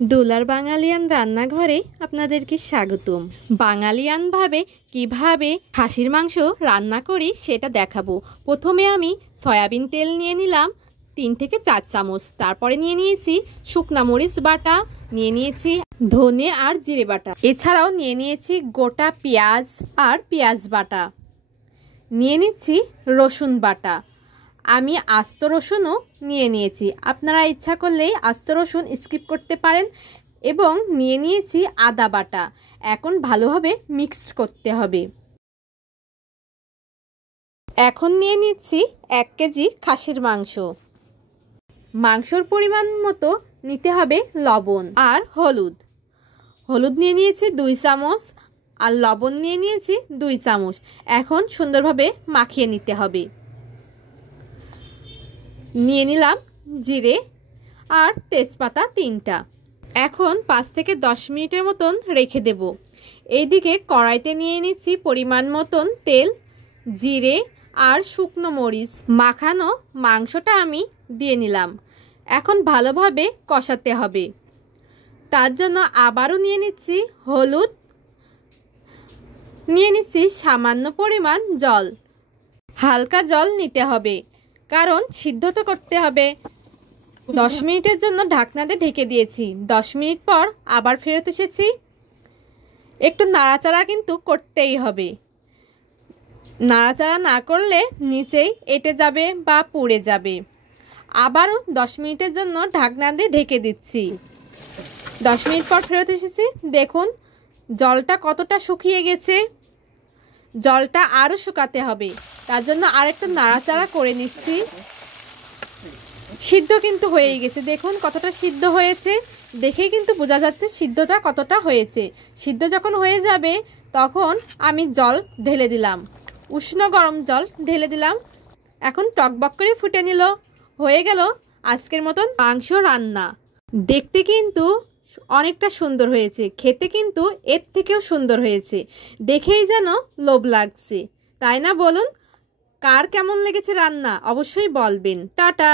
ডোলার বাঙালিয়ান রান্নাঘরে আপনাদেরকে স্বাগতম। বাঙালিয়ানভাবে কিভাবে খাসির মাংস রান্না করি সেটা দেখাবো। প্রথমে আমি সয়াবিন তেল নিয়ে নিলাম 3 থেকে 4 চামচ। তারপরে নিয়ে নিয়েছি শুকনা মরিচ বাটা, নিয়ে নিয়েছি ধনে আর জিরে বাটা, এছাড়াও নিয়ে নিয়েছি গোটা পেঁয়াজ আর পেঁয়াজ বাটা, নিয়ে নিচ্ছি রসুন বাটা। আমি আস্ত রসুনও নিয়ে নিয়েছি, আপনারা ইচ্ছা করলেই আস্ত রসুন স্কিপ করতে পারেন। এবং নিয়ে নিয়েছি আদা বাটা। এখন ভালোভাবে মিক্সড করতে হবে। এখন নিয়ে নিচ্ছি 1 কেজি খাসির মাংস। মাংসর পরিমাণ মতো নিতে হবে লবণ আর হলুদ। হলুদ নিয়ে নিয়েছি 2 চামচ আর লবণ নিয়ে নিয়েছি 2 চামচ। এখন সুন্দরভাবে মাখিয়ে নিতে হবে। নিয়ে নিলাম জিরে আর তেজপাতা 3টা। এখন 5 থেকে 10 মিনিটের মতন রেখে দেব। এইদিকে কড়াইতে নিয়ে নিচ্ছি পরিমাণ মতন তেল, জিরে আর শুকনো মরিচ মাখানো মাংসটা আমি দিয়ে নিলাম। এখন ভালোভাবে কষাতে হবে। তার জন্য আবারও নিয়ে নিচ্ছি হলুদ, নিয়ে নিচ্ছি সামান্য পরিমাণ জল। হালকা জল নিতে হবে, কারণ সিদ্ধ তো করতে হবে। 10 মিনিটের জন্য ঢাকনা দিয়ে ঢেকে দিয়েছি। 10 মিনিট পর আবার ফেরত এসেছি। একটু নাড়াচাড়া কিন্তু করতেই হবে। নাড়াচাড়া না করলে নিচেই এঁটে যাবে বা পুড়ে যাবে। আবারও 10 মিনিটের জন্য ঢাকনা দিয়ে ঢেকে দিচ্ছি। 10 মিনিট পর ফেরত এসেছি। দেখুন জলটা কতটা শুকিয়ে গেছে। জলটা আরও শুকাতে হবে, তার জন্য আরেকটু নাড়াচাড়া করে নিচ্ছি। সিদ্ধ কিন্তু হয়েই গেছে, দেখুন কতটা সিদ্ধ হয়েছে। দেখেই কিন্তু বোঝা যাচ্ছে সিদ্ধটা কতটা হয়েছে। সিদ্ধ যখন হয়ে যাবে তখন আমি জল ঢেলে দিলাম, উষ্ণ গরম জল ঢেলে দিলাম। এখন টকবক করে ফুটে নিল। হয়ে গেল আজকের মতন মাংস রান্না। দেখতে কিন্তু অনেকটা সুন্দর হয়েছে, খেতে কিন্তু এর থেকেও সুন্দর হয়েছে। দেখেই যেন লোভ লাগছে, তাই না? বলুন কার কেমন লেগেছে রান্না, অবশ্যই বলবেন। টাটা।